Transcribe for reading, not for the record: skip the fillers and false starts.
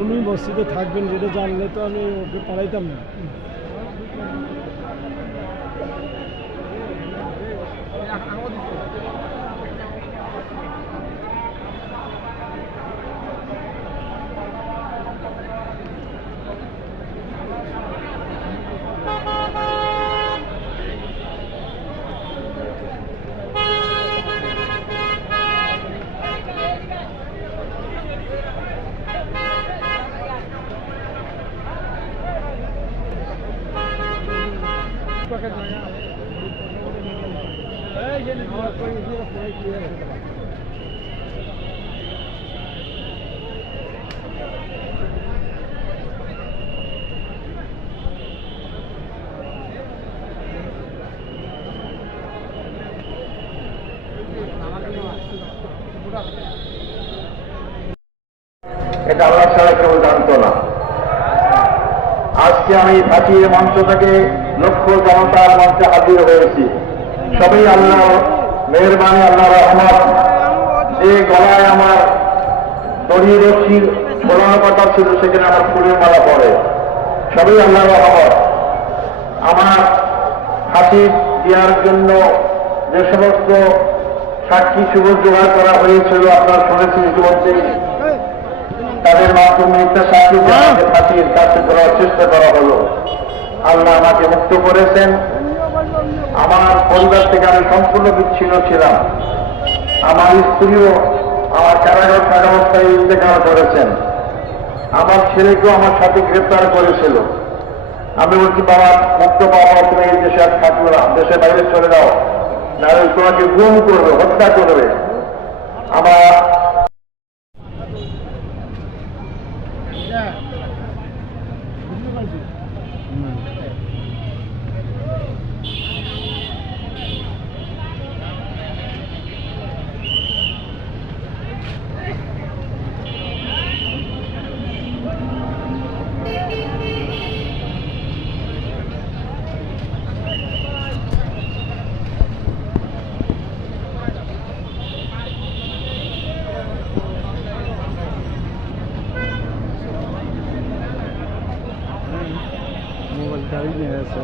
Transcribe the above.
উনি মসজিদে থাকবেন যেটা জানলে তো আমি ওকে পাঠাইতাম না। এটা আল্লাহ ছাড়া কেউ জানতো না। আজকে আমি ফাটিয়ে মঞ্চ থেকে লক্ষ জনতার মঞ্চে হাজির হয়েছি। সবই আল্লাহ মেহরবানি, আল্লাহ রহমত। যে গলায় আমার দড়ি রশির ঝোলানো কথা ছিল সেখানে আমার ফুলের মালা পড়ে, সবই আল্লাহ রহমত। আমার ফাঁসি দেওয়ার জন্য যে সমস্ত সাক্ষী সুযোগ জোগাড় করা হয়েছিল আপনারা শুনেছেন ইতিমধ্যে, তাদের মাধ্যমে একটা সাক্ষী ফাঁসির কাছে করার চেষ্টা করা হলো। আল্লাহ আমাকে মুক্ত করেছেন। আমার পরিবার থেকে আমি সম্পূর্ণ বিচ্ছিন্ন ছিলাম। আমার স্ত্রীও আমার কারাগার থাকা অবস্থায় ইন্তেকাল করেছেন। আমার ছেলেকেও আমার সাথে গ্রেপ্তার করেছিল। আমি বলছি, বাবা মুক্ত পাওয়া, তুমি এই দেশে আর থাকলো না, দেশের বাইরে চলে যাও, নাহলে তোমাকে গুম করবে, হত্যা করবে। আমার মোবাইল গাড়ি নিয়ে আছে,